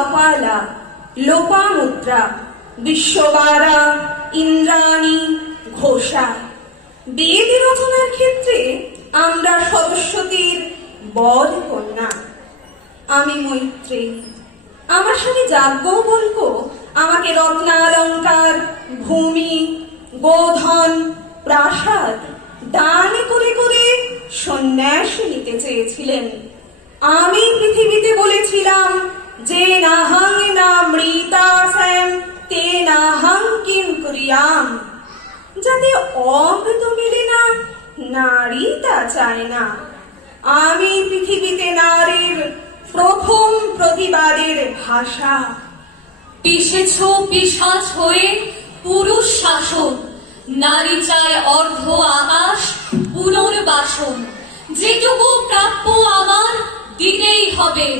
কাপালা, লোপামুদ্রা, বিশ্ববারা, ইন্দ্রাণী, ঘোষা। বেদ রচনার ক্ষেত্রে আমরা সরস্বতীর বর কন্যা। আমি মৈত্রেয়ী। আমার স্বামী যাজ্ঞবল্ক্য আমাকে রত্নালঙ্কার, ভূমি, গোধন, প্রাসাদ দান করে করে সন্ন্যাস নিতে চেয়েছিলেন। আমি পৃথিবীতে বলেছিলাম যে নাহং না মৃতাস্যাম তে নাহং কিং কুরিয়াম। যাতে অমৃত মেলে না, নারী তা চায় না। আমি পৃথিবীতে নারীর প্রথম প্রতিবাদের ভাষা। পিষেছ পিশাচ হয়ে পুরুষ শাসন, নারী চায় অর্ধ আকাশ পুনর্বাসন। যেটুকু প্রাপ্য আমার দিতেই হবে।